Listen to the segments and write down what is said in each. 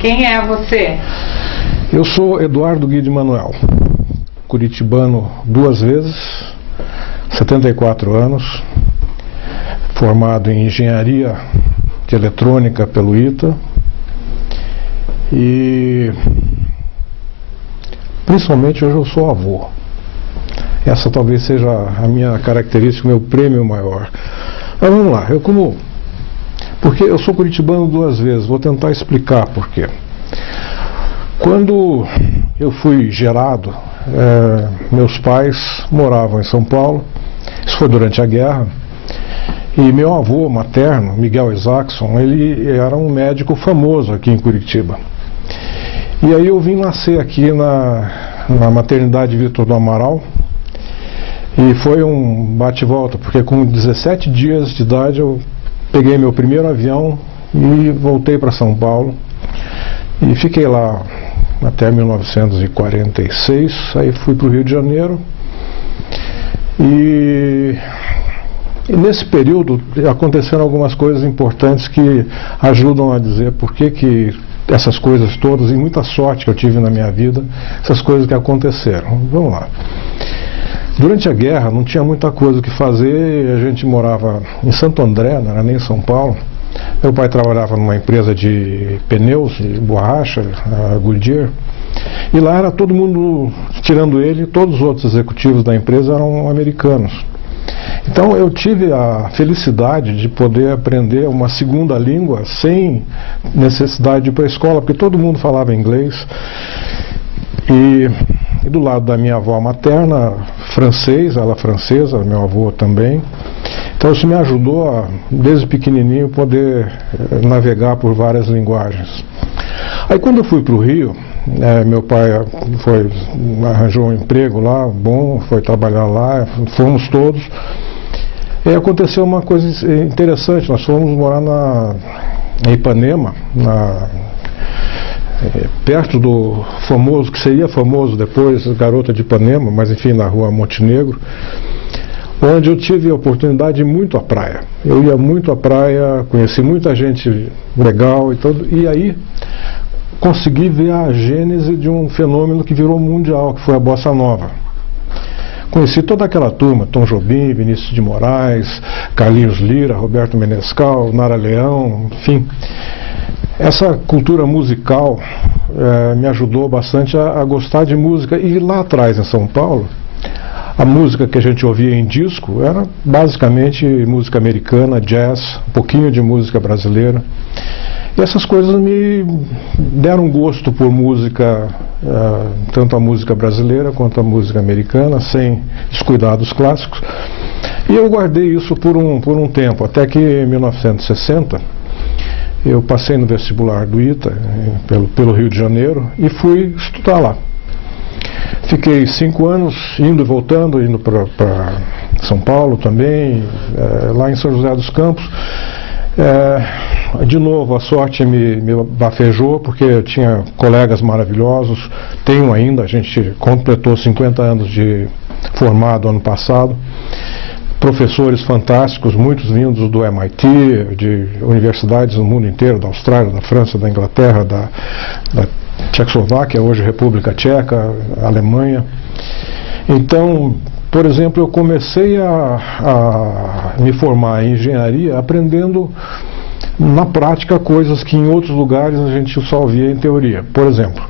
Quem é você? Eu sou Eduardo Guide Manuel, curitibano 2 vezes, 74 anos, formado em engenharia de eletrônica pelo ITA e principalmente hoje eu sou avô. Essa talvez seja a minha característica, o meu prêmio maior. Mas vamos lá, porque eu sou curitibano 2 vezes, vou tentar explicar por quê. Quando eu fui gerado, meus pais moravam em São Paulo, isso foi durante a guerra, e meu avô materno, Miguel Isaacson, ele era um médico famoso aqui em Curitiba. E aí eu vim nascer aqui na maternidade Vitor do Amaral, e foi um bate-volta, porque com 17 dias de idade eu peguei meu primeiro avião e voltei para São Paulo, e fiquei lá até 1946, aí fui para o Rio de Janeiro, e nesse período aconteceram algumas coisas importantes que ajudam a dizer por que essas coisas todas, e muita sorte que eu tive na minha vida, essas coisas que aconteceram. Vamos lá. Durante a guerra não tinha muita coisa o que fazer, a gente morava em Santo André, não era nem em São Paulo. Meu pai trabalhava numa empresa de pneus, de borracha, a Goodyear, e lá era todo mundo, tirando ele, todos os outros executivos da empresa eram americanos. Então eu tive a felicidade de poder aprender uma segunda língua sem necessidade de ir para a escola, porque todo mundo falava inglês. E do lado da minha avó materna, francês, ela francesa, meu avô também. Então isso me ajudou, desde pequenininho, poder navegar por várias linguagens. Aí quando eu fui para o Rio, meu pai arranjou um emprego lá, bom, foi trabalhar lá, fomos todos. E aconteceu uma coisa interessante, nós fomos morar em Ipanema, perto do famoso, que seria famoso depois, Garota de Ipanema, mas enfim, na rua Montenegro, onde eu tive a oportunidade de ir muito à praia. Eu ia muito à praia, conheci muita gente legal e tudo, e aí consegui ver a gênese de um fenômeno que virou mundial, que foi a Bossa Nova. Conheci toda aquela turma, Tom Jobim, Vinícius de Moraes, Carlinhos Lira, Roberto Menescal, Nara Leão, enfim. Essa cultura musical me ajudou bastante a gostar de música. E lá atrás, em São Paulo, a música que a gente ouvia em disco era basicamente música americana, jazz, um pouquinho de música brasileira. E essas coisas me deram gosto por música, tanto a música brasileira quanto a música americana, sem descuidar dos clássicos. E eu guardei isso por um tempo, até que em 1960 eu passei no vestibular do ITA, pelo Rio de Janeiro, e fui estudar lá. Fiquei 5 anos indo e voltando, indo para São Paulo também, lá em São José dos Campos. De novo, a sorte me bafejou, porque eu tinha colegas maravilhosos, tenho ainda, a gente completou 50 anos de formado ano passado, professores fantásticos, muitos vindos do MIT, de universidades no mundo inteiro, da Austrália, da França, da Inglaterra, da Tchecoslováquia, hoje República Tcheca, Alemanha. Então, por exemplo, eu comecei a me formar em engenharia aprendendo na prática coisas que em outros lugares a gente só via em teoria. Por exemplo,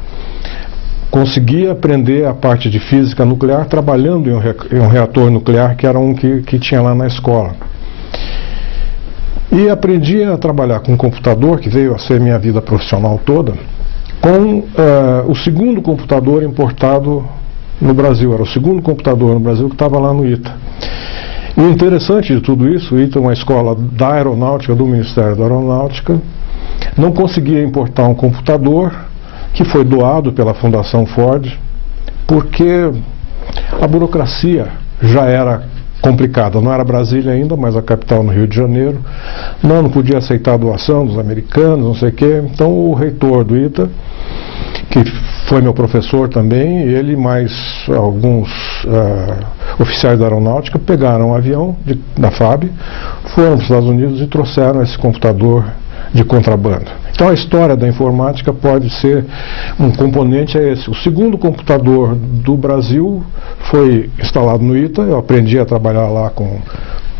consegui aprender a parte de física nuclear trabalhando em um reator nuclear, que era um que tinha lá na escola. E aprendi a trabalhar com computador, que veio a ser minha vida profissional toda, com o segundo computador importado no Brasil. Era o segundo computador no Brasil que estava lá no ITA. E o interessante de tudo isso, o ITA é uma escola da aeronáutica, do Ministério da Aeronáutica, não conseguia importar um computador que foi doado pela Fundação Ford, porque a burocracia já era complicada. Não era Brasília ainda, mas a capital no Rio de Janeiro. Não podia aceitar a doação dos americanos, não sei o quê. Então o reitor do ITA, que foi meu professor também, ele mais alguns oficiais da aeronáutica pegaram um avião da FAB, foram para os Estados Unidos e trouxeram esse computador de contrabando. Então a história da informática pode ser, um componente é esse. O segundo computador do Brasil foi instalado no ITA, eu aprendi a trabalhar lá com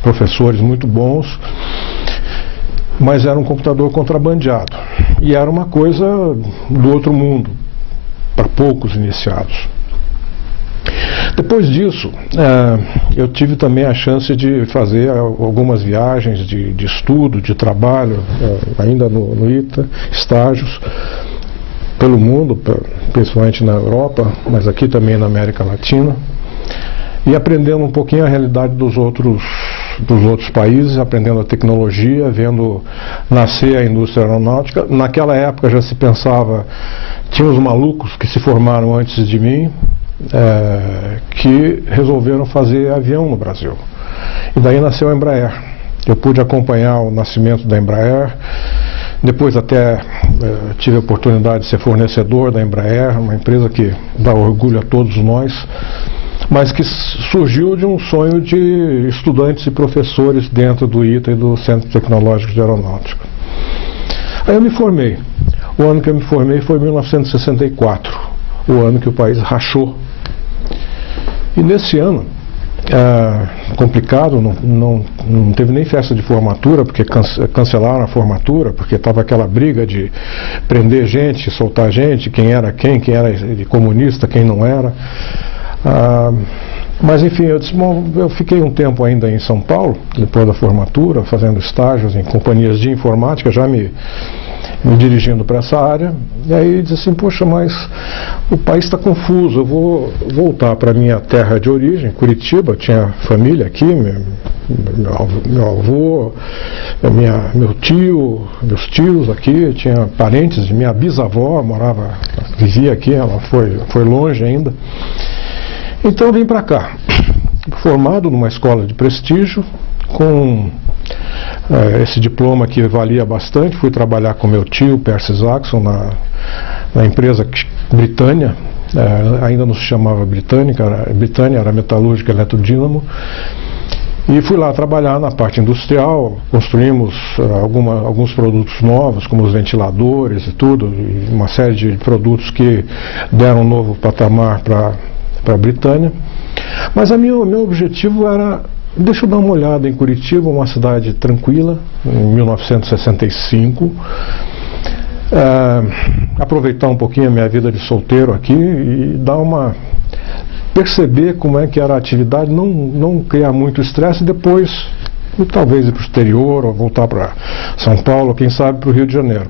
professores muito bons, mas era um computador contrabandeado. E era uma coisa do outro mundo, para poucos iniciados. Depois disso, eu tive também a chance de fazer algumas viagens de estudo, de trabalho, ainda no ITA, estágios pelo mundo, principalmente na Europa, mas aqui também na América Latina, e aprendendo um pouquinho a realidade dos outros países, aprendendo a tecnologia, vendo nascer a indústria aeronáutica. Naquela época já se pensava, tinha os malucos que se formaram antes de mim, que resolveram fazer avião no Brasil. E daí nasceu a Embraer. Eu pude acompanhar o nascimento da Embraer. Depois até tive a oportunidade de ser fornecedor da Embraer, uma empresa que dá orgulho a todos nós, mas que surgiu de um sonho de estudantes e professores dentro do ITA e do Centro Tecnológico de Aeronáutica. Aí eu me formei. O ano que eu me formei foi 1964, o ano que o país rachou. E nesse ano, complicado, não teve nem festa de formatura, porque cancelaram a formatura, porque estava aquela briga de prender gente, soltar gente, quem era comunista, quem não era. Mas enfim, eu disse, bom, eu fiquei um tempo ainda em São Paulo, depois da formatura, fazendo estágios em companhias de informática, já me dirigindo para essa área, e aí disse assim, poxa, mas o país está confuso, eu vou voltar para a minha terra de origem, Curitiba, tinha família aqui, meu avô, meu tio, meus tios aqui, tinha parentes, minha bisavó vivia aqui, ela foi longe ainda. Então eu vim para cá, formado numa escola de prestígio, com esse diploma que valia bastante. Fui trabalhar com meu tio, Percy Jackson, na empresa Britânia, ainda não se chamava Britânia, era Metalúrgica Eletrodínamo, e fui lá trabalhar na parte industrial. Construímos alguns produtos novos, como os ventiladores e tudo, e uma série de produtos que deram um novo patamar para a Britânia. Mas meu objetivo era, deixa eu dar uma olhada em Curitiba, uma cidade tranquila, em 1965, aproveitar um pouquinho a minha vida de solteiro aqui e perceber como é que era a atividade, não criar muito estresse, e depois talvez ir para o exterior, ou voltar para São Paulo, quem sabe para o Rio de Janeiro.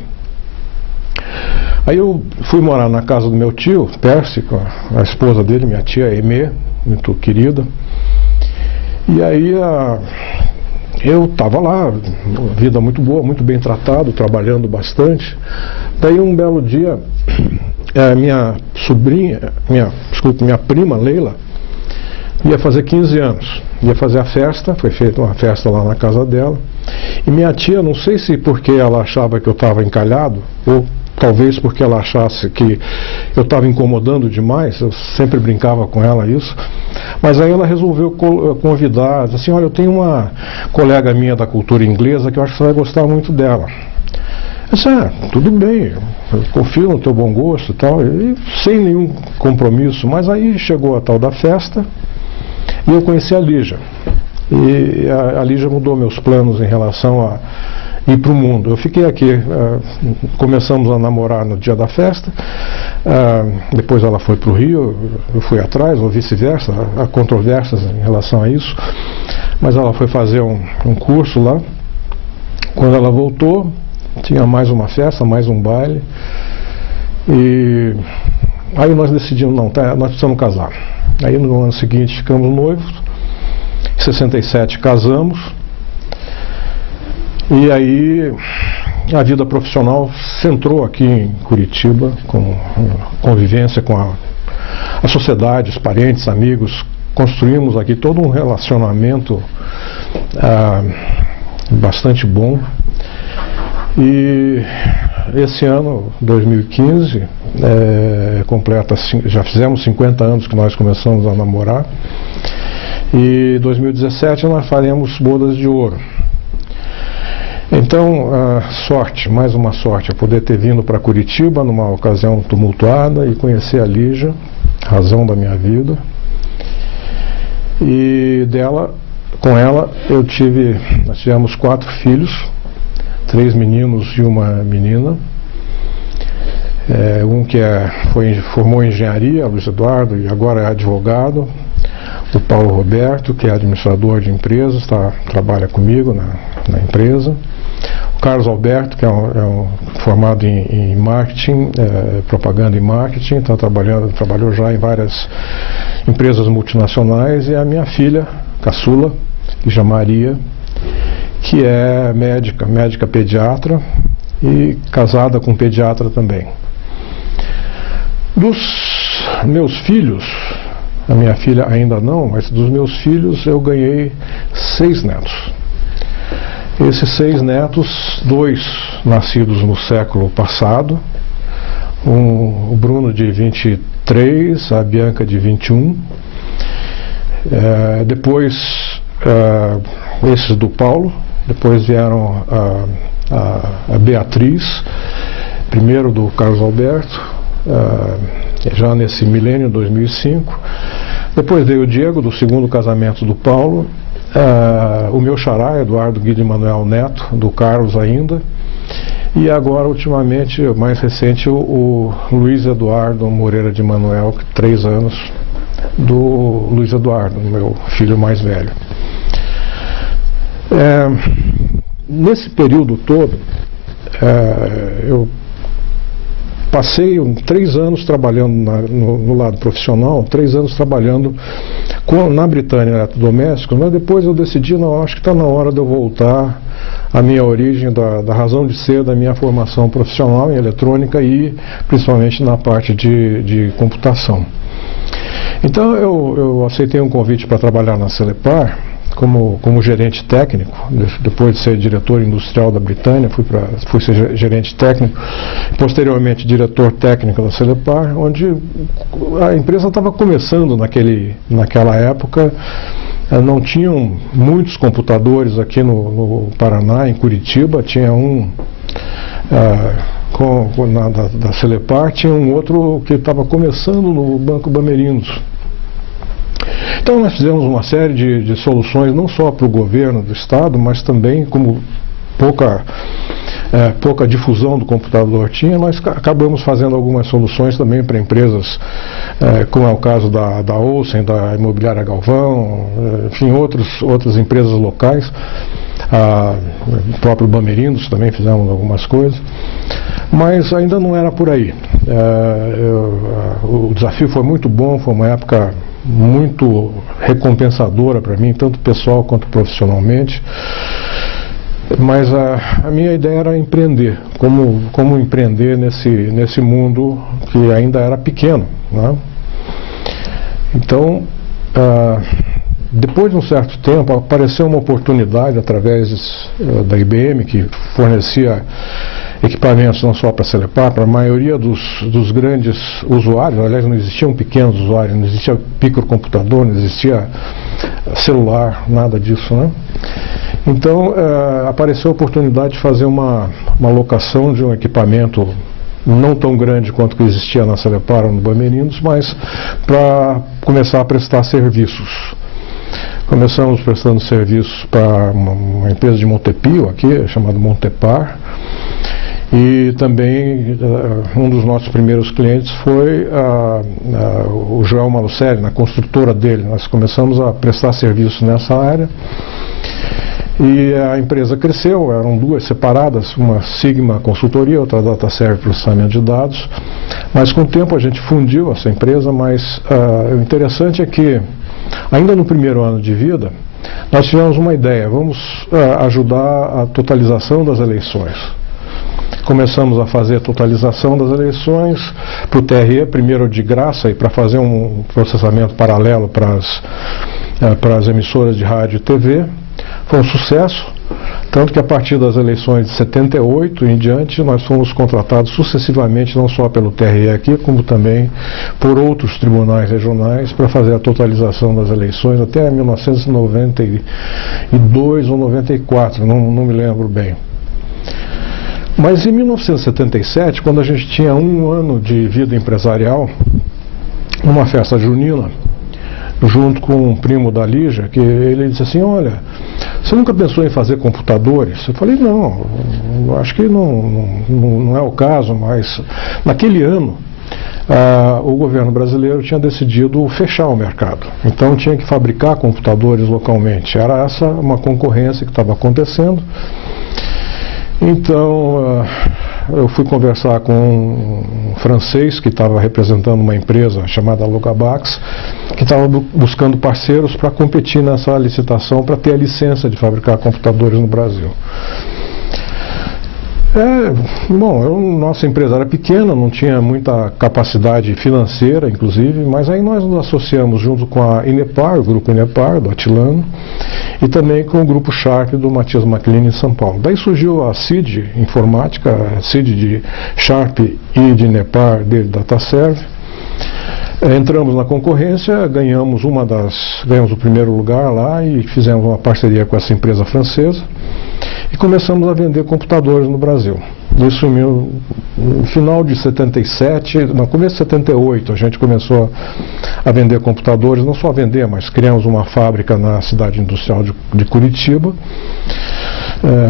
Aí eu fui morar na casa do meu tio, Percy, com a esposa dele, minha tia Aimee, muito querida. E aí eu estava lá, vida muito boa, muito bem tratado, trabalhando bastante. Daí um belo dia, minha prima Leila ia fazer 15 anos, ia fazer a festa, foi feita uma festa lá na casa dela. E minha tia, não sei se porque ela achava que eu estava encalhado, ou talvez porque ela achasse que eu estava incomodando demais, eu sempre brincava com ela isso, mas aí ela resolveu convidar, assim, olha, eu tenho uma colega minha da cultura inglesa que eu acho que você vai gostar muito dela. Eu disse, tudo bem, eu confio no teu bom gosto e tal, e sem nenhum compromisso, mas aí chegou a tal da festa e eu conheci a Lígia. E a Lígia mudou meus planos em relação a ir para o mundo. Eu fiquei aqui, começamos a namorar no dia da festa, depois ela foi para o Rio, eu fui atrás, ou vice-versa, há controvérsias em relação a isso, mas ela foi fazer um curso lá. Quando ela voltou, tinha mais uma festa, mais um baile, e aí nós decidimos, nós precisamos casar. Aí no ano seguinte ficamos noivos, em 67 casamos. E aí a vida profissional centrou aqui em Curitiba, com convivência com a sociedade, os parentes, amigos. Construímos aqui todo um relacionamento bastante bom. E esse ano, 2015, já fizemos 50 anos que nós começamos a namorar. E 2017 nós faremos bodas de ouro. Então, sorte, mais uma sorte, é poder ter vindo para Curitiba numa ocasião tumultuada e conhecer a Lígia, razão da minha vida. E com ela, nós tivemos 4 filhos, 3 meninos e uma menina. Um que formou em engenharia, Luiz Eduardo, e agora é advogado. O Paulo Roberto, que é administrador de empresas, trabalha comigo na empresa. O Carlos Alberto, que é formado em marketing, propaganda e marketing, trabalhou já em várias empresas multinacionais. E a minha filha, caçula, Lígia Maria, que é médica pediatra e casada com um pediatra também. Dos meus filhos, a minha filha ainda não, mas dos meus filhos eu ganhei 6 netos. Esses 6 netos, 2 nascidos no século passado, o Bruno de 23, a Bianca de 21, depois esses do Paulo, depois vieram a Beatriz, primeiro do Carlos Alberto, já nesse milênio, 2005. Depois veio o Diego, do segundo casamento do Paulo, o meu xará, Eduardo Guilherme Manuel Neto, do Carlos ainda, e agora, ultimamente, mais recente, o Luiz Eduardo Moreira de Manuel, 3 anos, do Luiz Eduardo, meu filho mais velho. Nesse período todo, eu passei 3 anos trabalhando no lado profissional, 3 anos trabalhando na Britânia Eletrodomésticos, mas depois eu decidi, não, acho que está na hora de eu voltar à minha origem, da razão de ser da minha formação profissional em eletrônica e principalmente na parte de computação. Então eu aceitei um convite para trabalhar na Celepar como gerente técnico. Depois de ser diretor industrial da Britânia, fui ser gerente técnico, posteriormente diretor técnico da Celepar, onde a empresa estava começando naquela época. Não tinham muitos computadores aqui no Paraná, em Curitiba, tinha um da Celepar, tinha um outro que estava começando no Banco Bamerinos. Então nós fizemos uma série de soluções, não só para o governo do estado, mas também, como pouca difusão do computador tinha, nós acabamos fazendo algumas soluções também para empresas, como é o caso da Olsen, da Imobiliária Galvão, enfim, outras empresas locais. O próprio Bamerinos também fizemos algumas coisas, mas ainda não era por aí. O desafio foi muito bom, foi uma época muito recompensadora para mim, tanto pessoal quanto profissionalmente. Mas a minha ideia era empreender, como empreender nesse mundo que ainda era pequeno, né? Então, depois de um certo tempo, apareceu uma oportunidade através da IBM, que fornecia equipamentos não só para a Celepar, para a maioria dos grandes usuários. Aliás, não existiam pequenos usuários, não existia microcomputador, não existia celular, nada disso, né? Então, apareceu a oportunidade de fazer uma locação de um equipamento não tão grande quanto que existia na Celepar ou no Bamerinos, mas para começar a prestar serviços. Começamos prestando serviços para uma empresa de Montepio aqui, chamada Montepar, e também um dos nossos primeiros clientes foi o Joel Malucelli, na construtora dele. Nós começamos a prestar serviços nessa área e a empresa cresceu. Eram 2 separadas, uma Sigma Consultoria, outra DataServe Processamento de Dados, mas com o tempo a gente fundiu essa empresa. Mas o interessante é que ainda no primeiro ano de vida nós tivemos uma ideia: vamos ajudar a totalização das eleições. Começamos a fazer a totalização das eleições para o TRE, primeiro de graça, e para fazer um processamento paralelo para as emissoras de rádio e TV. Foi um sucesso, tanto que a partir das eleições de 78 em diante, nós fomos contratados sucessivamente, não só pelo TRE aqui, como também por outros tribunais regionais, para fazer a totalização das eleições até 1992 ou 94, não me lembro bem. Mas em 1977, quando a gente tinha 1 ano de vida empresarial, numa festa junina, junto com um primo da Lígia, que ele disse assim: olha, você nunca pensou em fazer computadores? Eu falei: não, acho que não é o caso, mas naquele ano o governo brasileiro tinha decidido fechar o mercado, então tinha que fabricar computadores localmente. Era essa uma concorrência que estava acontecendo. Então eu fui conversar com um francês que estava representando uma empresa chamada Logabax, que estava buscando parceiros para competir nessa licitação para ter a licença de fabricar computadores no Brasil. Nossa empresa era pequena, não tinha muita capacidade financeira, inclusive, mas aí nós nos associamos junto com a Inepar, o grupo Inepar, do Atilano, e também com o grupo Sharp, do Matias Maclini, em São Paulo. Daí surgiu a CID Informática, a CID de Sharp e de Inepar, de DataServe. Entramos na concorrência, ganhamos o primeiro lugar lá e fizemos uma parceria com essa empresa francesa e começamos a vender computadores no Brasil. Isso no final de 77, no começo de 78, a gente começou a vender computadores, não só vender, mas criamos uma fábrica na cidade industrial de Curitiba,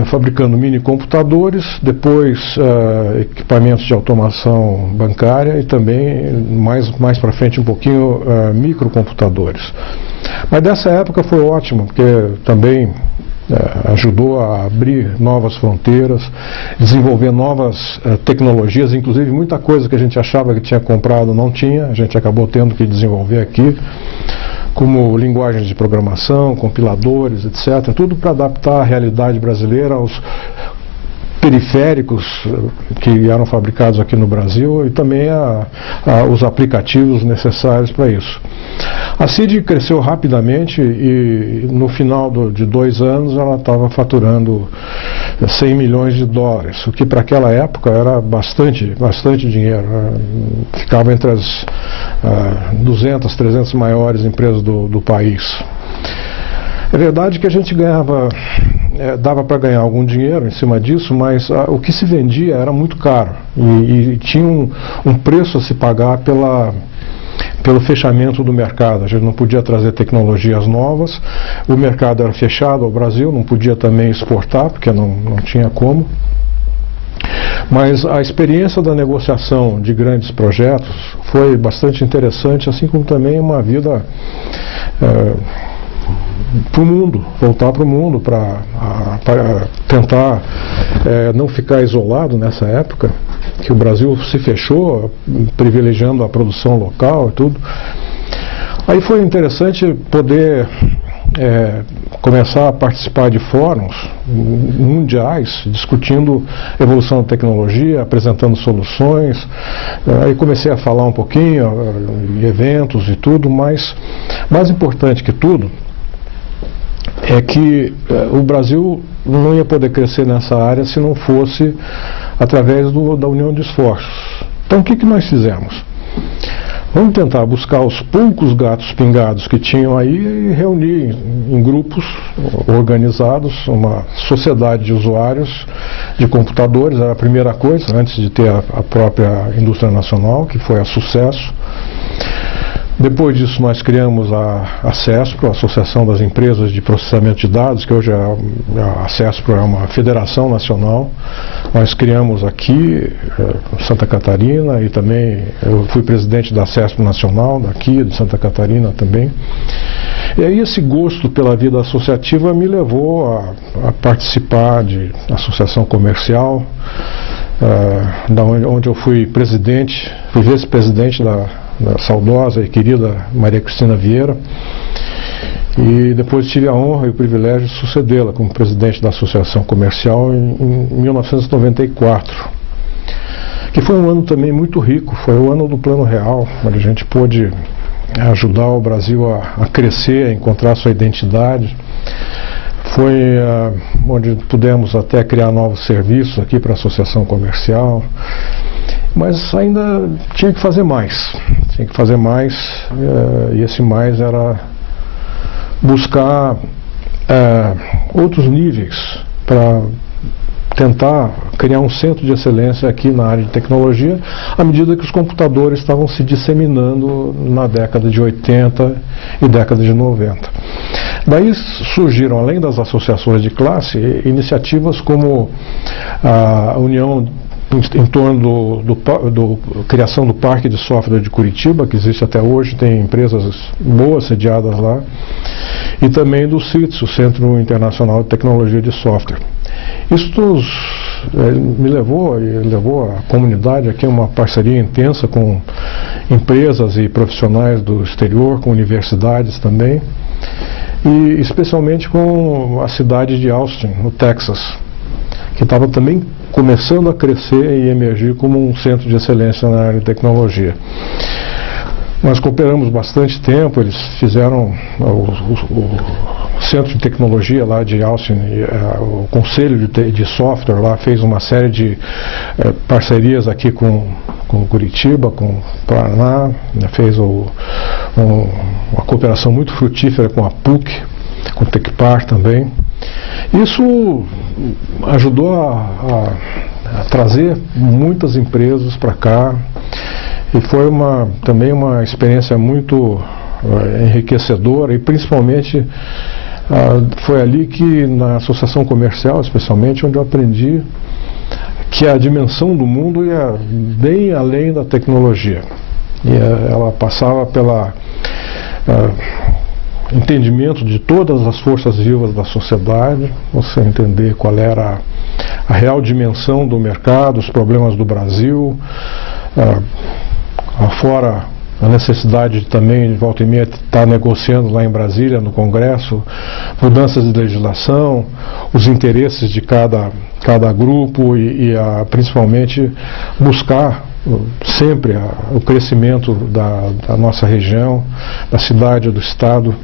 fabricando mini computadores, depois equipamentos de automação bancária e também, mais para frente um pouquinho, microcomputadores. Mas dessa época foi ótimo, porque também ajudou a abrir novas fronteiras, desenvolver novas tecnologias, inclusive muita coisa que a gente achava que tinha comprado não tinha, a gente acabou tendo que desenvolver aqui, como linguagens de programação, compiladores, etc. Tudo para adaptar a realidade brasileira aos periféricos que eram fabricados aqui no Brasil e também os aplicativos necessários para isso. A CID cresceu rapidamente e no final de 2 anos ela estava faturando 100 milhões de dólares, o que para aquela época era bastante dinheiro. Ficava entre as 200, 300 maiores empresas do país. É verdade que a gente dava para ganhar algum dinheiro em cima disso, mas o que se vendia era muito caro e tinha um preço a se pagar pelo fechamento do mercado. A gente não podia trazer tecnologias novas, o mercado era fechado ao Brasil, não podia também exportar, porque não tinha como. Mas a experiência da negociação de grandes projetos foi bastante interessante, assim como também uma vida para o mundo, voltar para o mundo, para tentar não ficar isolado nessa época, que o Brasil se fechou, privilegiando a produção local e tudo. Aí foi interessante poder começar a participar de fóruns mundiais, discutindo evolução da tecnologia, apresentando soluções. Aí comecei a falar um pouquinho em eventos e tudo, mas mais importante que tudo é que o Brasil não ia poder crescer nessa área se não fosse através da união de esforços. Então o que nós fizemos? Vamos tentar buscar os poucos gatos pingados que tinham aí e reunir em grupos organizados uma sociedade de usuários de computadores. Era a primeira coisa, antes de ter a própria indústria nacional, que foi a Sucesso. Depois disso nós criamos a CESPRO, a Associação das Empresas de Processamento de Dados, que hoje a CESPRO é uma federação nacional. Nós criamos aqui Santa Catarina e também eu fui presidente da CESPRO Nacional, daqui de Santa Catarina também. E aí esse gosto pela vida associativa me levou a participar de associação comercial, onde eu fui presidente, fui vice-presidente da saudosa e querida Maria Cristina Vieira, e depois tive a honra e o privilégio de sucedê-la como presidente da Associação Comercial em 1994, que foi um ano também muito rico, foi o ano do Plano Real, onde a gente pôde ajudar o Brasil a crescer, a encontrar sua identidade. Foi onde pudemos até criar novos serviços aqui para a Associação Comercial. Mas ainda tinha que fazer mais, e esse mais era buscar outros níveis para tentar criar um centro de excelência aqui na área de tecnologia, à medida que os computadores estavam se disseminando na década de 80 e década de 90. Daí surgiram, além das associações de classe, iniciativas como a União em torno da criação do Parque de Software de Curitiba, que existe até hoje, tem empresas boas sediadas lá, e também do CITES, o Centro Internacional de Tecnologia de Software. Isso me levou a comunidade aqui a uma parceria intensa com empresas e profissionais do exterior, com universidades também, e especialmente com a cidade de Austin, no Texas, que estava também começando a crescer e emergir como um centro de excelência na área de tecnologia. Nós cooperamos bastante tempo, eles fizeram o centro de tecnologia lá de Austin, o conselho de software lá fez uma série de parcerias aqui com Curitiba, com Paraná, fez uma cooperação muito frutífera com a PUC, com o Tecpar também. Isso ajudou a trazer muitas empresas para cá e foi também uma experiência muito enriquecedora, e principalmente foi ali que, na associação comercial especialmente, onde eu aprendi que a dimensão do mundo ia bem além da tecnologia, e ela passava pela entendimento de todas as forças vivas da sociedade, você entender qual era a real dimensão do mercado, os problemas do Brasil, afora a necessidade de também, de volta e meia, estar negociando lá em Brasília, no Congresso, mudanças de legislação, os interesses de cada grupo e principalmente buscar sempre o crescimento da nossa região, da cidade, do estado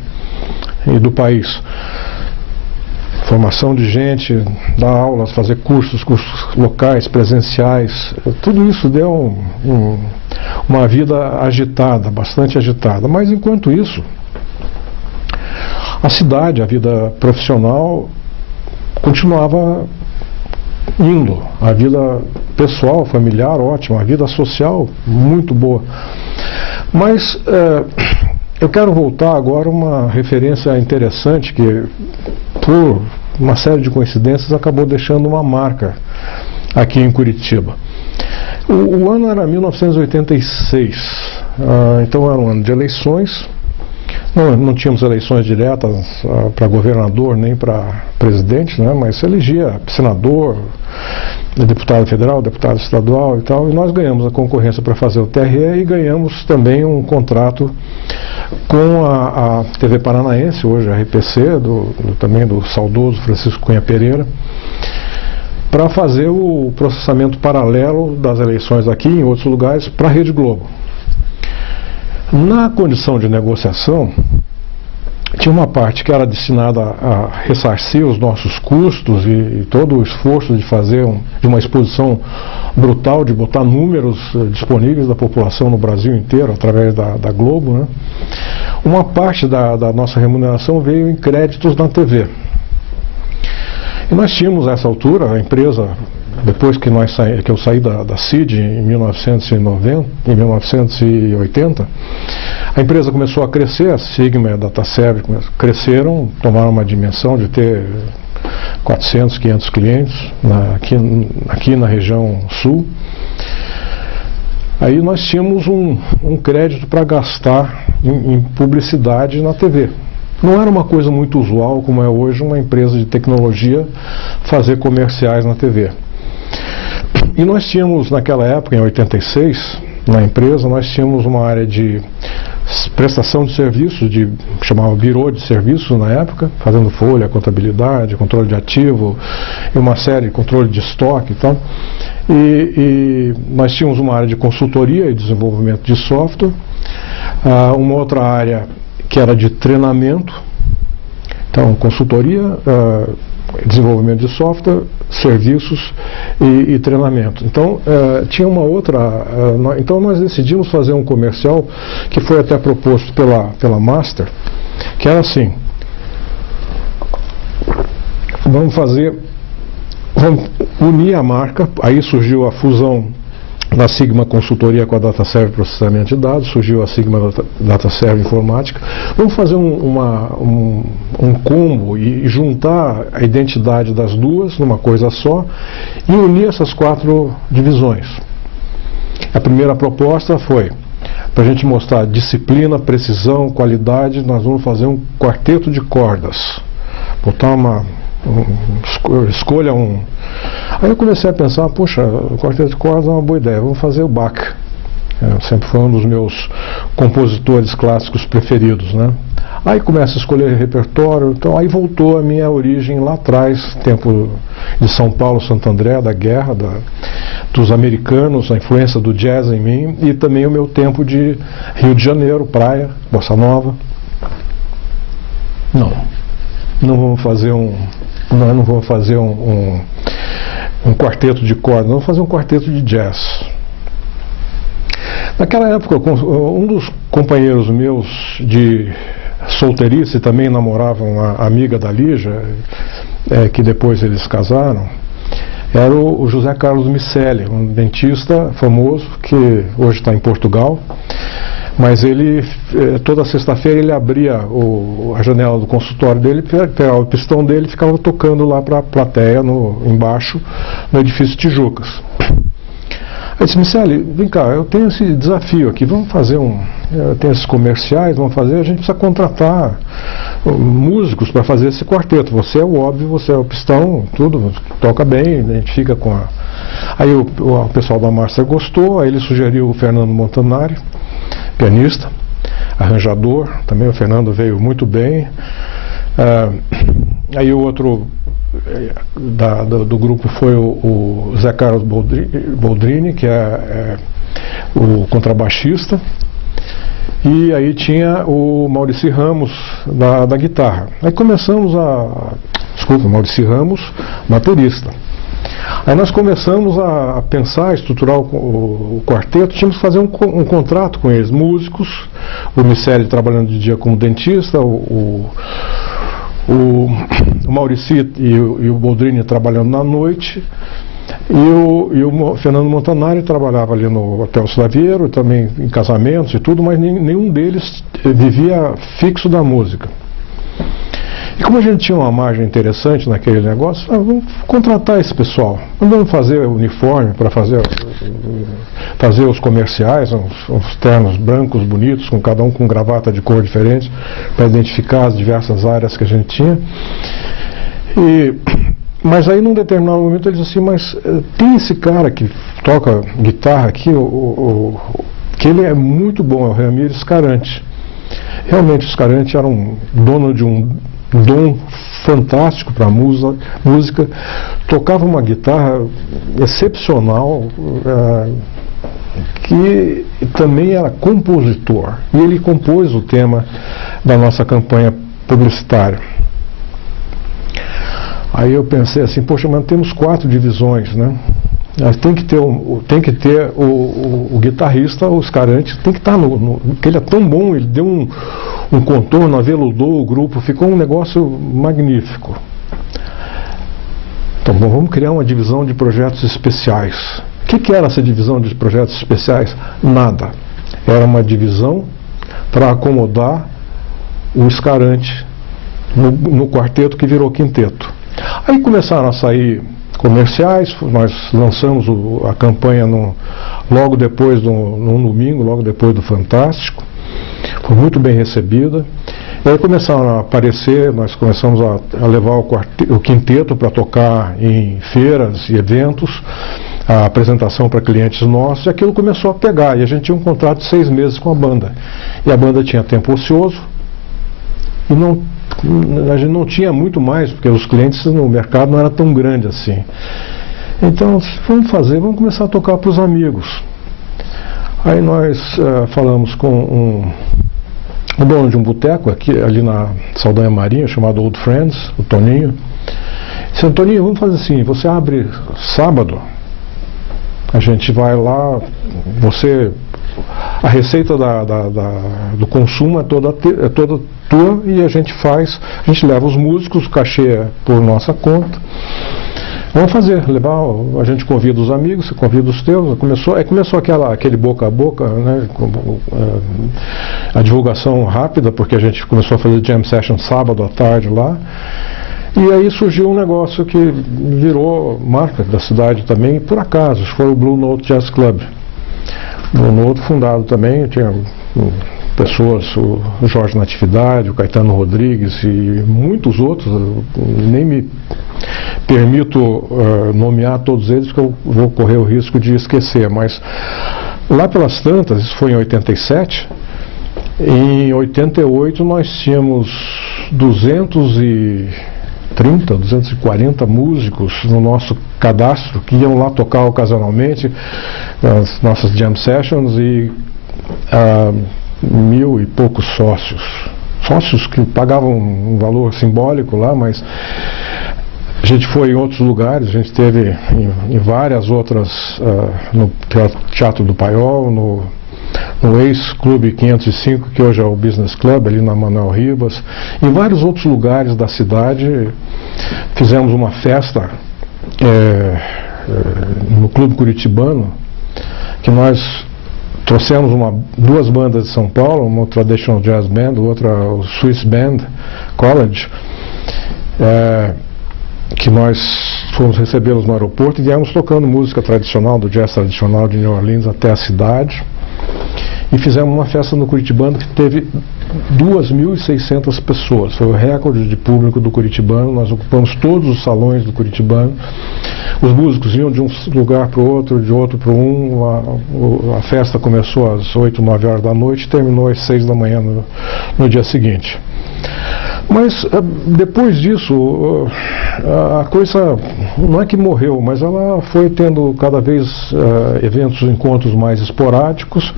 e do país. Formação de gente, dar aulas, fazer cursos locais, presenciais, tudo isso deu uma vida agitada, bastante agitada. Mas enquanto isso, a cidade, a vida profissional continuava indo, a vida pessoal, familiar, ótima, a vida social, muito boa. Mas eu quero voltar agora a uma referência interessante que, por uma série de coincidências, acabou deixando uma marca aqui em Curitiba. O ano era 1986, então era um ano de eleições. Não tínhamos eleições diretas para governador nem para presidente, né, mas se elegia senador, deputado federal, deputado estadual e tal, e nós ganhamos a concorrência para fazer o TRE e ganhamos também um contrato com a TV Paranaense, hoje a RPC, também do saudoso Francisco Cunha Pereira, para fazer o processamento paralelo das eleições aqui e em outros lugares para a Rede Globo. Na condição de negociação, tinha uma parte que era destinada a ressarcir os nossos custos e todo o esforço de fazer de uma exposição brutal, de botar números disponíveis da população no Brasil inteiro, através da Globo, né? Uma parte da nossa remuneração veio em créditos na TV. E nós tínhamos, a essa altura, a empresa, depois que eu saí da CID em 1980, a empresa começou a crescer, a Sigma e a DataServe cresceram, tomaram uma dimensão de ter 400, 500 clientes aqui na região sul. Aí nós tínhamos um crédito para gastar em publicidade na TV. Não era uma coisa muito usual, como é hoje uma empresa de tecnologia fazer comerciais na TV. E nós tínhamos, naquela época, em 86, na empresa, nós tínhamos uma área de prestação de serviços, chamava Birô de Serviços na época, fazendo folha, contabilidade, controle de ativo, e uma série de controle de estoque e tal. E nós tínhamos uma área de consultoria e desenvolvimento de software, uma outra área que era de treinamento, então consultoria, desenvolvimento de software, serviços e treinamento. Então tinha uma outra, então nós decidimos fazer um comercial que foi até proposto pela Master, que era assim: vamos vamos unir a marca. Aí surgiu a fusão da Sigma Consultoria com a DataServe Processamento de Dados, surgiu a Sigma DataServe Informática. Vamos fazer um combo e juntar a identidade das duas numa coisa só e unir essas 4 divisões. A primeira proposta foi para a gente mostrar disciplina, precisão, qualidade. Nós vamos fazer um quarteto de cordas, botar escolha um. Aí eu comecei a pensar, poxa, o quarteto de cordas é uma boa ideia, vamos fazer o Bach. Sempre foi um dos meus compositores clássicos preferidos, né? Aí começa a escolher repertório, então aí voltou a minha origem lá atrás, tempo de São Paulo, Santo André, da guerra, dos americanos, a influência do jazz em mim, e também o meu tempo de Rio de Janeiro, praia, bossa nova. Não vamos fazer um quarteto de cordas, vamos fazer um quarteto de jazz. Naquela época, um dos companheiros meus de solteirice também namorava uma amiga da Lígia, que depois eles casaram, era o José Carlos Miceli, um dentista famoso que hoje está em Portugal. Mas ele, toda sexta-feira, ele abria a janela do consultório dele, pegava o pistão dele e ficava tocando lá para a plateia, embaixo, no edifício Tijucas. Aí eu disse, Miceli, vem cá, eu tenho esse desafio aqui, vamos fazer tem esses comerciais, a gente precisa contratar músicos para fazer esse quarteto. Você é o óbvio, você é o pistão, tudo, toca bem, a gente fica com a... Aí o pessoal da Master gostou, aí ele sugeriu o Fernando Montanari, pianista, arranjador, também o Fernando veio muito bem. Aí o outro do grupo foi o Zé Carlos Boldrini, que é o contrabaixista, e aí tinha o Maurici Ramos da guitarra. Aí começamos Maurici Ramos, baterista. Aí nós começamos a pensar, a estruturar o quarteto. Tínhamos que fazer um contrato com eles, músicos, o Miceli trabalhando de dia como dentista, o Maurici e o Boldrini trabalhando na noite, e o Fernando Montanari trabalhava ali no Hotel Slaviero, também em casamentos e tudo, mas nenhum deles vivia fixo da música. E como a gente tinha uma margem interessante naquele negócio, vamos contratar esse pessoal. Vamos fazer uniforme para fazer os comerciais, uns ternos brancos bonitos, com cada um com gravata de cor diferente, para identificar as diversas áreas que a gente tinha. Mas aí num determinado momento ele disse assim, mas tem esse cara que toca guitarra aqui, que ele é muito bom, é o Ramires Scarante. Realmente o Scarante era um dono de um dom fantástico para música, tocava uma guitarra excepcional, que também era compositor, e ele compôs o tema da nossa campanha publicitária. Aí eu pensei assim, poxa, mas temos 4 divisões, né? Tem que ter o guitarrista, o Scarante, tem que estar porque ele é tão bom, ele deu um contorno, aveludou o grupo, ficou um negócio magnífico. Então, bom, vamos criar uma divisão de projetos especiais. O que era essa divisão de projetos especiais? Nada. Era uma divisão para acomodar o Scarante no quarteto que virou quinteto. Aí começaram a sair comerciais, nós lançamos a campanha logo depois, num domingo, logo depois do Fantástico. Foi muito bem recebida. E aí começaram a aparecer, nós começamos a levar o quinteto para tocar em feiras e eventos, a apresentação para clientes nossos, e aquilo começou a pegar. E a gente tinha um contrato de 6 meses com a banda. E a banda tinha tempo ocioso, e a gente não tinha muito mais, porque os clientes no mercado não era tão grande assim. Então, vamos começar a tocar para os amigos. Aí nós falamos com o dono de um boteco ali na Saldanha Marinha, chamado Old Friends, o Toninho. Disse, Toninho, vamos fazer assim, você abre sábado, a gente vai lá, a receita do consumo é toda tua, e a gente leva os músicos, o cachê é por nossa conta. Vamos fazer, a gente convida os amigos, você convida os teus. Começou aquele boca a boca, né, a divulgação rápida, porque a gente começou a fazer jam session sábado à tarde lá. E aí surgiu um negócio que virou marca da cidade também, por acaso, foi o Blue Note Jazz Club. Blue Note fundado também, tinha pessoas, o Jorge Natividade, o Caetano Rodrigues e muitos outros, nem me permito nomear todos eles, porque eu vou correr o risco de esquecer, mas lá pelas tantas, isso foi em 87, em 88 nós tínhamos 240 músicos no nosso cadastro que iam lá tocar ocasionalmente nas nossas jam sessions e 1.000 e poucos sócios que pagavam um valor simbólico lá, mas a gente foi em outros lugares, a gente esteve em várias outras, no Teatro do Paiol, no ex-Clube 505, que hoje é o Business Club, ali na Manuel Ribas, em vários outros lugares da cidade. Fizemos uma festa no Clube Curitibano, que nós trouxemos duas bandas de São Paulo, uma Traditional Jazz Band, outra o Swiss Band College, que nós fomos recebê-los no aeroporto e viemos tocando música tradicional, do jazz tradicional de New Orleans até a cidade. E fizemos uma festa no Curitibano que teve 2.600 pessoas. Foi o recorde de público do Curitibano. Nós ocupamos todos os salões do Curitibano. Os músicos iam de um lugar para o outro, de outro para a festa começou às 8, 9 horas da noite e terminou às 6 da manhã no dia seguinte. Mas depois disso, a coisa não é que morreu, mas ela foi tendo cada vez eventos, encontros mais esporádicos,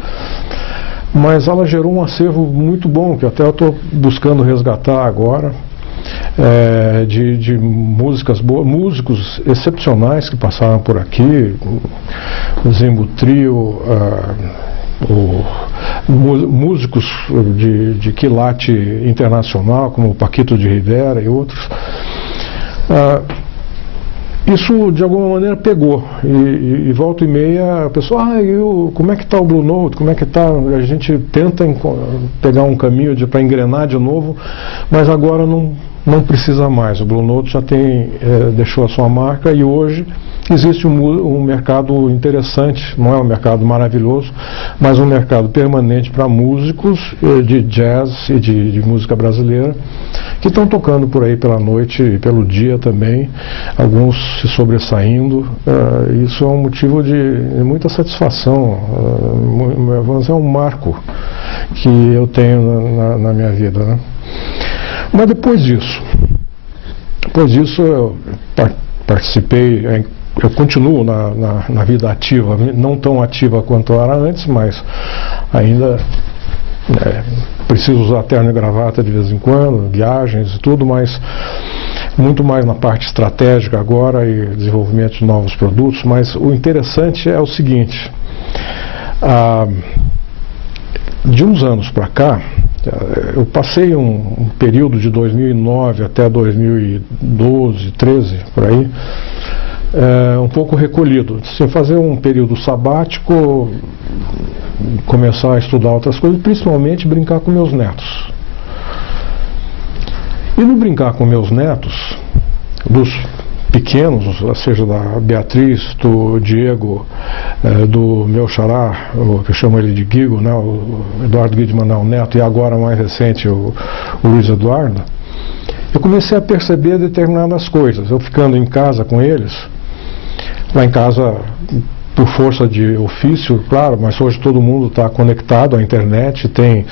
mas ela gerou um acervo muito bom, que até eu estou buscando resgatar agora, de músicas boas, músicos excepcionais que passaram por aqui, o Zimbo Trio, músicos de quilate internacional, como o Paquito de Rivera e outros. Isso de alguma maneira pegou e volta e meia a pessoa, como é que está o Blue Note, como é que está? A gente tenta pegar um caminho para engrenar de novo, mas agora não precisa mais. O Blue Note já deixou a sua marca e hoje existe um mercado interessante, não é um mercado maravilhoso, mas um mercado permanente para músicos de jazz e de música brasileira que estão tocando por aí pela noite e pelo dia também, alguns se sobressaindo. Isso é um motivo de muita satisfação, é um marco que eu tenho na minha vida, né? Mas depois disso eu participei. Eu continuo na vida ativa, não tão ativa quanto eu era antes, mas ainda preciso usar terno e gravata de vez em quando, viagens e tudo, mas muito mais na parte estratégica agora e desenvolvimento de novos produtos. Mas o interessante é o seguinte, de uns anos para cá, eu passei um período de 2009 até 2012, 13, por aí, um pouco recolhido, sem fazer um período sabático, começar a estudar outras coisas, principalmente brincar com meus netos. E no brincar com meus netos, dos pequenos, seja da Beatriz, do Diego, do meu xará, que eu chamo ele de Guigo, né, o Eduardo Guido Manuel Neto, e agora mais recente o Luiz Eduardo, eu comecei a perceber determinadas coisas. Eu ficando em casa com eles, lá em casa por força de ofício, claro, mas hoje todo mundo está conectado à internet, tem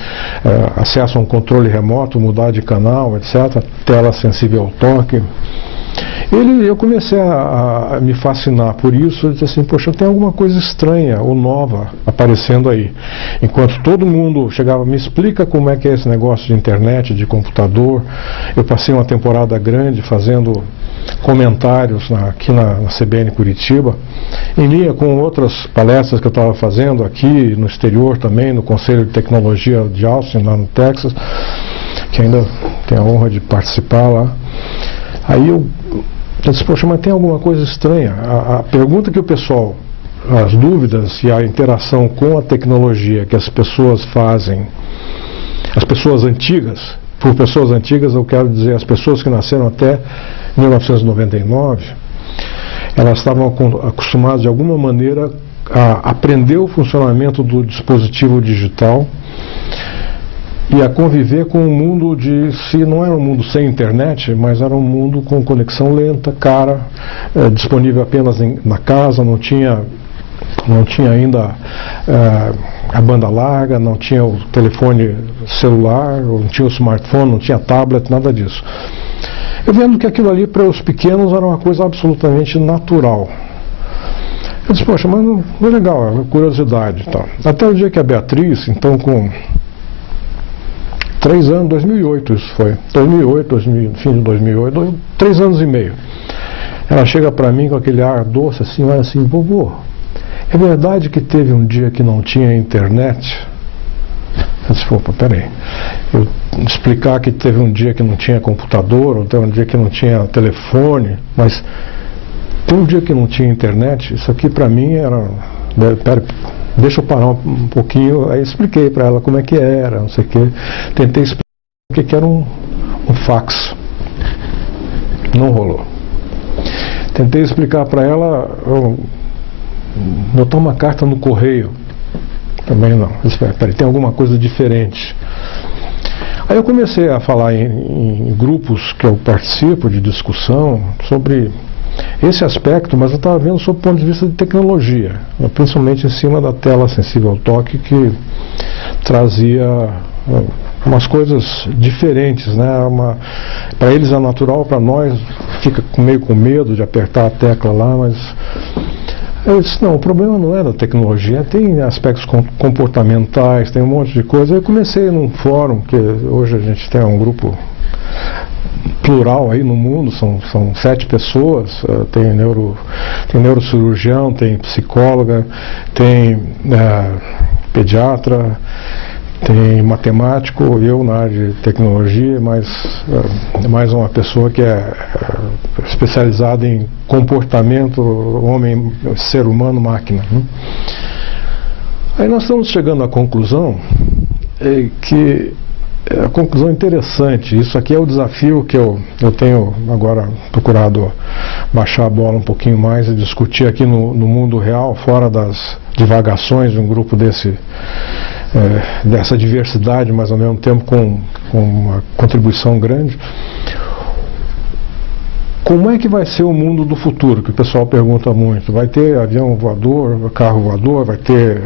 acesso a um controle remoto, mudar de canal, etc., tela sensível ao toque. Eu comecei a me fascinar por isso. Eu disse assim, poxa, tem alguma coisa estranha ou nova aparecendo aí. Enquanto todo mundo chegava, me explica como é que é esse negócio de internet, de computador. Eu passei uma temporada grande fazendo comentários aqui na CBN Curitiba, em linha com outras palestras que eu estava fazendo aqui no exterior também, no Conselho de Tecnologia de Austin, lá no Texas, que ainda tenho a honra de participar lá. Aí eu Eu disse, poxa, mas tem alguma coisa estranha. A pergunta que o pessoal, as dúvidas e a interação com a tecnologia que as pessoas fazem, as pessoas antigas, por pessoas antigas eu quero dizer as pessoas que nasceram até 1999, elas estavam acostumadas de alguma maneira a aprender o funcionamento do dispositivo digital e a conviver com um mundo se não era um mundo sem internet, mas era um mundo com conexão lenta, cara, disponível apenas na casa, não tinha ainda a banda larga, não tinha o telefone celular, não tinha o smartphone, não tinha tablet, nada disso. Eu vendo que aquilo ali para os pequenos era uma coisa absolutamente natural. Eu disse, poxa, mas não é legal, é curiosidade e tal. Até o dia que a Beatriz, então com 3 anos, 2008 isso foi, 2008, fim de 2008, 3 anos e meio. Ela chega para mim com aquele ar doce assim, olha assim, vovô, é verdade que teve um dia que não tinha internet? Eu disse, opa, peraí, eu explicar que teve um dia que não tinha computador, ou teve um dia que não tinha telefone, mas tem um dia que não tinha internet, isso aqui para mim era, pera, deixa eu parar um pouquinho, aí expliquei para ela como é que era, não sei o que, tentei explicar o que era um fax, não rolou. Tentei explicar para ela, botar uma carta no correio, também não. Peraí, tem alguma coisa diferente. Aí eu comecei a falar em grupos que eu participo de discussão sobre esse aspecto, mas eu estava vendo sob o ponto de vista de tecnologia, principalmente em cima da tela sensível ao toque, que trazia umas coisas diferentes, né? Para eles é natural, para nós fica meio com medo de apertar a tecla lá, mas eu disse, não, o problema não é da tecnologia, tem aspectos comportamentais, tem um monte de coisa. Eu comecei num fórum, que hoje a gente tem um grupo plural aí no mundo, são 7 pessoas, tem neurocirurgião, tem psicóloga, tem pediatra, tem matemático, eu na área de tecnologia, mais uma pessoa que é especializada em comportamento, homem, ser humano, máquina, né? Aí nós estamos chegando à conclusão que a conclusão interessante, isso aqui é o desafio que eu tenho agora procurado baixar a bola um pouquinho mais e discutir aqui no mundo real, fora das divagações de um grupo dessa diversidade, mas ao mesmo tempo com uma contribuição grande. Como é que vai ser o mundo do futuro? Que o pessoal pergunta muito. Vai ter avião voador, carro voador, vai ter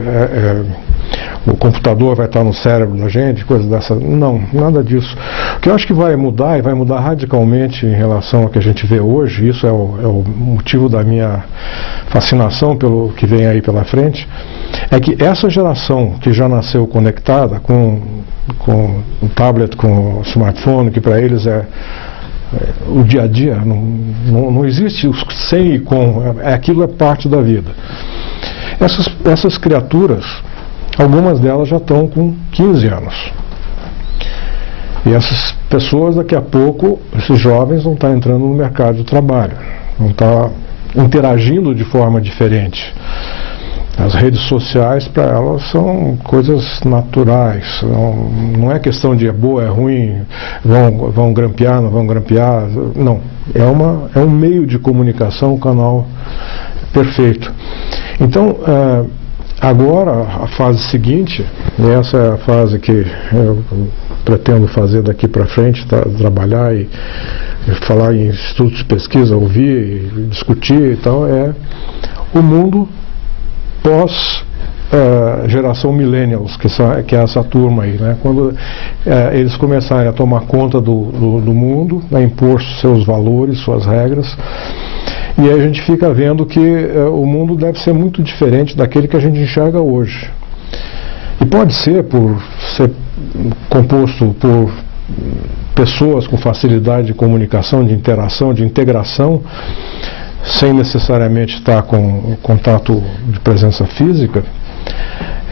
o computador vai estar no cérebro da gente, coisa dessa? Não, nada disso. O que eu acho que vai mudar, e vai mudar radicalmente em relação ao que a gente vê hoje, isso é o motivo da minha fascinação pelo que vem aí pela frente, é que essa geração que já nasceu conectada com o tablet, com o smartphone, que para eles é o dia a dia, não existe o sem e com, aquilo é parte da vida. Essas criaturas, algumas delas já estão com 15 anos. E essas pessoas, daqui a pouco, esses jovens vão estar entrando no mercado de trabalho, vão estar interagindo de forma diferente. As redes sociais, para elas, são coisas naturais. Não é questão de é boa, é ruim, vão grampear, não vão grampear. Não. É um meio de comunicação, um canal perfeito. Então, agora, a fase seguinte, e essa é a fase que eu pretendo fazer daqui para frente, trabalhar e falar em estudos de pesquisa, ouvir, e discutir e tal, é o mundo pós geração millennials, que é essa turma aí, né? Quando eles começarem a tomar conta do mundo, a impor seus valores, suas regras, e aí a gente fica vendo que o mundo deve ser muito diferente daquele que a gente enxerga hoje. E pode ser por ser composto por pessoas com facilidade de comunicação, de interação, de integração, sem necessariamente estar com contato de presença física,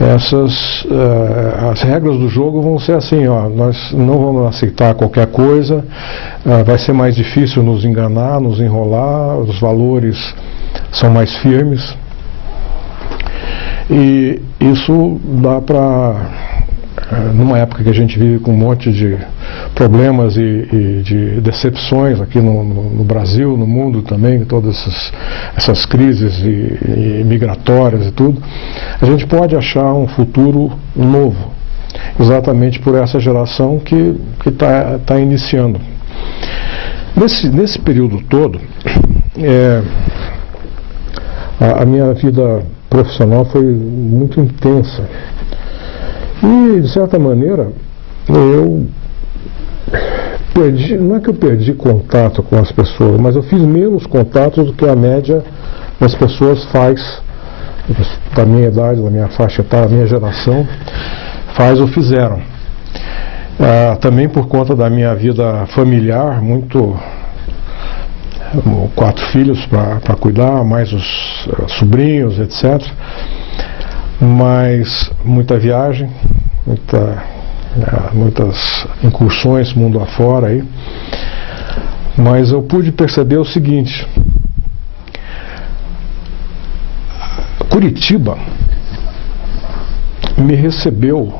as regras do jogo vão ser assim, nós não vamos aceitar qualquer coisa, vai ser mais difícil nos enganar, nos enrolar, os valores são mais firmes, e isso dá para, numa época que a gente vive com um monte de problemas e de decepções aqui no Brasil, no mundo também, todas essas crises migratórias e tudo, a gente pode achar um futuro novo, exatamente por essa geração que está iniciando. Nesse período todo, a minha vida profissional foi muito intensa. E, de certa maneira, eu perdi, não é que eu perdi contato com as pessoas, mas eu fiz menos contatos do que a média das pessoas faz, da minha idade, da minha faixa etária, da minha geração, faz ou fizeram. Também por conta da minha vida familiar, 4 filhos para cuidar, mais os sobrinhos, etc. Mas muita viagem, muitas incursões mundo afora aí. Mas eu pude perceber o seguinte: Curitiba me recebeu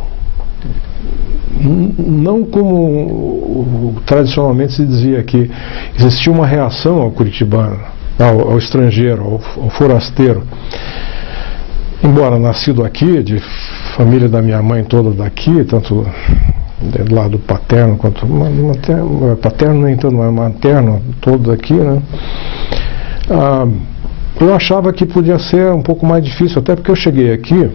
não como tradicionalmente se dizia, que existia uma reação ao curitibano, ao estrangeiro, ao forasteiro. Embora nascido aqui, de família da minha mãe toda daqui, tanto do lado paterno quanto paterno, nem tanto, mas materno, todo daqui, né? Eu achava que podia ser um pouco mais difícil, até porque eu cheguei aqui,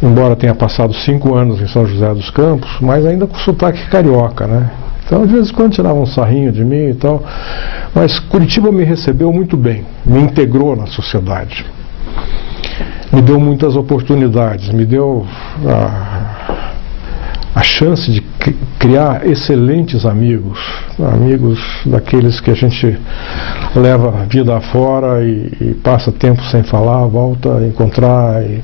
embora tenha passado 5 anos em São José dos Campos, mas ainda com sotaque carioca, né? Então, de vez em quando tirava um sarrinho de mim e tal, mas Curitiba me recebeu muito bem, me integrou na sociedade. Me deu muitas oportunidades, me deu a chance de criar excelentes amigos daqueles que a gente leva a vida afora e passa tempo sem falar, volta a encontrar, e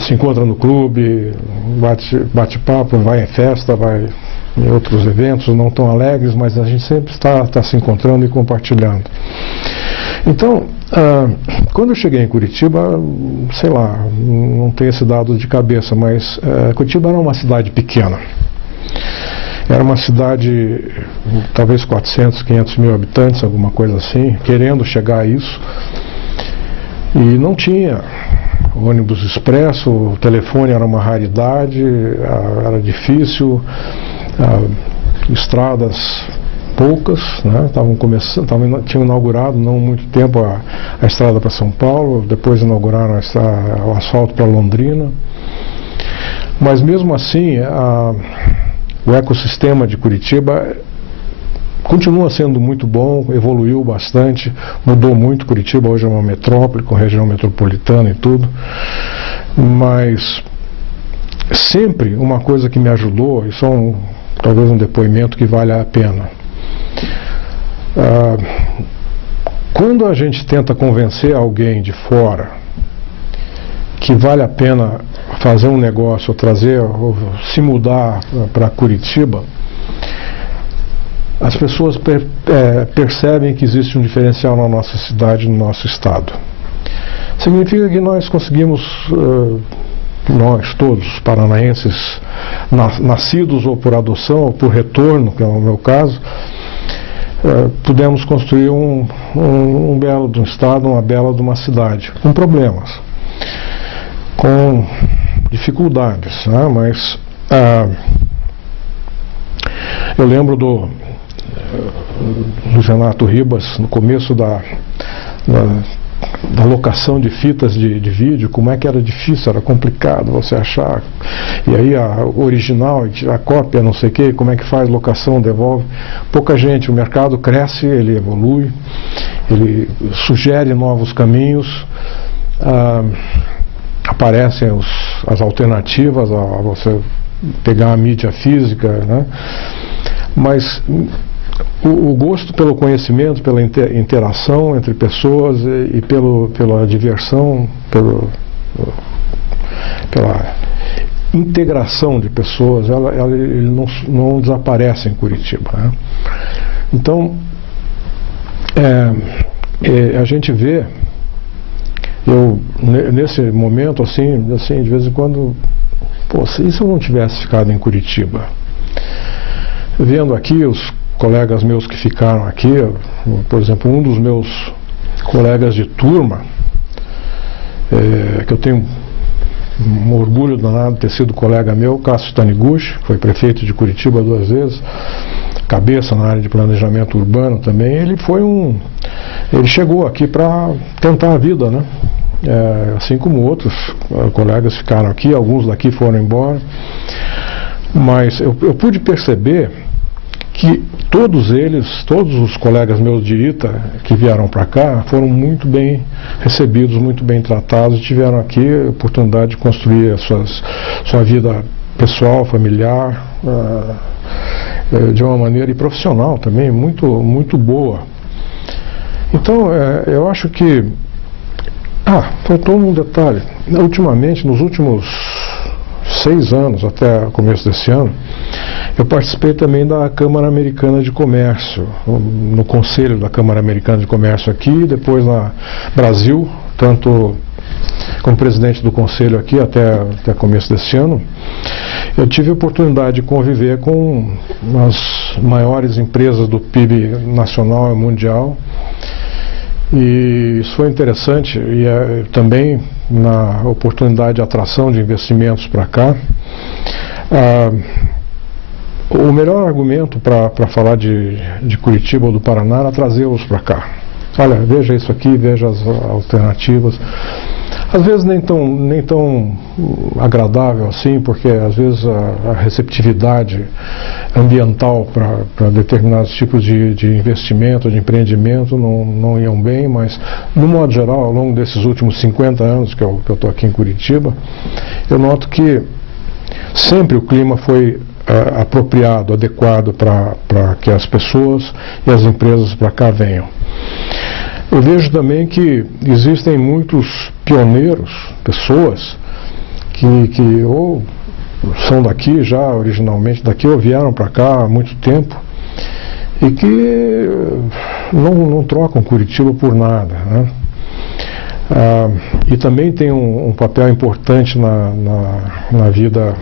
se encontra no clube, bate papo, vai em festa, vai em outros eventos não tão alegres, mas a gente sempre está se encontrando e compartilhando. Então, quando eu cheguei em Curitiba, sei lá, não tenho esse dado de cabeça, mas Curitiba era uma cidade pequena. Era uma cidade, talvez 400, 500 mil habitantes, alguma coisa assim, querendo chegar a isso. E não tinha ônibus expresso, o telefone era uma raridade, era difícil, estradas poucas, né? Tinham inaugurado não muito tempo a estrada para São Paulo, depois inauguraram o asfalto para Londrina, mas mesmo assim o ecossistema de Curitiba continua sendo muito bom, evoluiu bastante, mudou muito. Curitiba hoje é uma metrópole com região metropolitana e tudo, mas sempre uma coisa que me ajudou, isso é talvez um depoimento que vale a pena. Quando a gente tenta convencer alguém de fora que vale a pena fazer um negócio, ou se mudar para Curitiba, as pessoas percebem que existe um diferencial na nossa cidade, no nosso estado. Significa que nós conseguimos, nós todos, paranaenses, nascidos ou por adoção ou por retorno, que é o meu caso, pudemos construir um belo de um estado, uma bela de uma cidade, com problemas, com dificuldades, né? Mas eu lembro do Renato Ribas, no começo da locação de fitas de vídeo, como é que era difícil, era complicado você achar, e aí a original, a cópia, não sei o que, como é que faz locação, devolve. Pouca gente, o mercado cresce, ele evolui, ele sugere novos caminhos, aparecem as alternativas a você pegar a mídia física, né? Mas o gosto pelo conhecimento, pela interação entre pessoas e pela diversão, integração de pessoas, ele não desaparece em Curitiba, né? Então, a gente vê, nesse momento, assim, de vez em quando, e se eu não tivesse ficado em Curitiba? Vendo aqui os colegas meus que ficaram aqui, por exemplo, um dos meus colegas de turma, que eu tenho um orgulho danado de ter sido colega meu, Cássio Taniguchi, foi prefeito de Curitiba 2 vezes, cabeça na área de planejamento urbano também. Ele chegou aqui para tentar a vida, né? Assim como outros colegas ficaram aqui, alguns daqui foram embora, mas eu pude perceber que todos os colegas meus de Ita que vieram para cá foram muito bem recebidos, muito bem tratados, e tiveram aqui a oportunidade de construir sua vida pessoal, familiar, de uma maneira, e profissional também, muito, muito boa. Então, eu acho que... faltou um detalhe. Ultimamente, nos últimos 6 anos, até o começo desse ano, eu participei também da Câmara Americana de Comércio, no Conselho da Câmara Americana de Comércio aqui, depois na Brasil, tanto como presidente do Conselho aqui até começo desse ano. Eu tive a oportunidade de conviver com as maiores empresas do PIB nacional e mundial, e isso foi interessante, e também na oportunidade de atração de investimentos para cá. O melhor argumento para falar de Curitiba ou do Paraná era trazê-los para cá. Olha, veja isso aqui, veja as alternativas. Às vezes nem tão agradável assim, porque às vezes a receptividade ambiental para determinados tipos de investimento, de empreendimento não iam bem, mas no modo geral, ao longo desses últimos 50 anos que eu estou aqui em Curitiba, eu noto que sempre o clima foi apropriado, adequado para que as pessoas e as empresas para cá venham. Eu vejo também que existem muitos pioneiros, pessoas que ou são daqui já, originalmente daqui, ou vieram para cá há muito tempo, e que não trocam Curitiba por nada, né? E também tem um papel importante na vida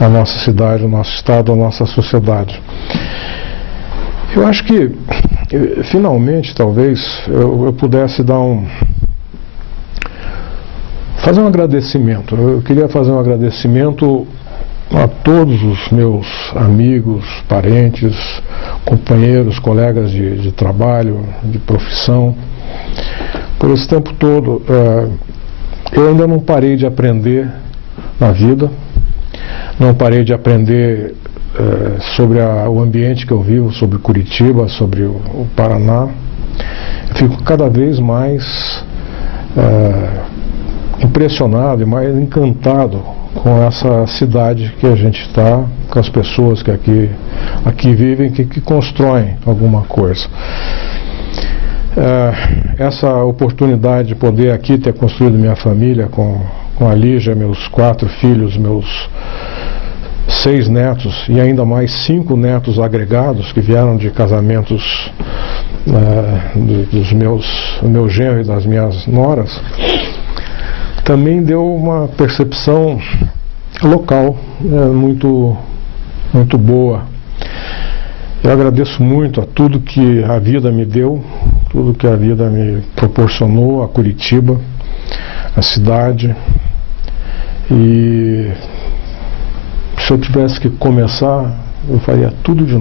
da nossa cidade, do nosso estado, da nossa sociedade. Eu acho que, finalmente, talvez, eu pudesse fazer um agradecimento. Eu queria fazer um agradecimento a todos os meus amigos, parentes, companheiros, colegas de trabalho, de profissão. Por esse tempo todo, eu ainda não parei de aprender na vida, não parei de aprender sobre o ambiente que eu vivo, sobre Curitiba, sobre o Paraná. Eu fico cada vez mais impressionado e mais encantado com essa cidade que a gente está, com as pessoas que aqui vivem, que constroem alguma coisa. Essa oportunidade de poder aqui ter construído minha família com a Lígia, meus 4 filhos, meus 6 netos e ainda mais 5 netos agregados que vieram de casamentos do meu genro e das minhas noras, também deu uma percepção local muito, muito boa. Eu agradeço muito a tudo que a vida me deu, tudo que a vida me proporcionou, a Curitiba, a cidade. E se eu tivesse que começar, eu faria tudo de novo.